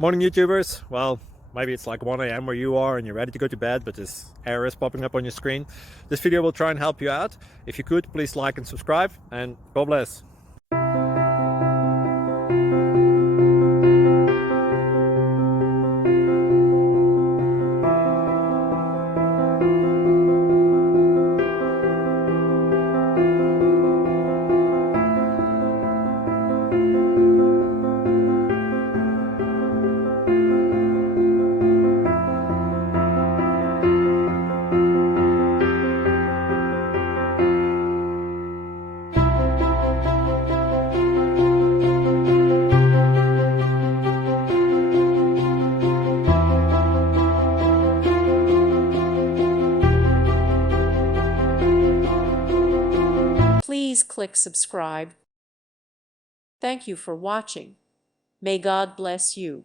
Morning YouTubers. Well, maybe it's like 1 a.m. where you are and you're ready to go to bed, but this error is popping up on your screen. This video will try and help you out. If you could, please like and subscribe, and God bless. Please click subscribe. Thank you for watching. May God bless you.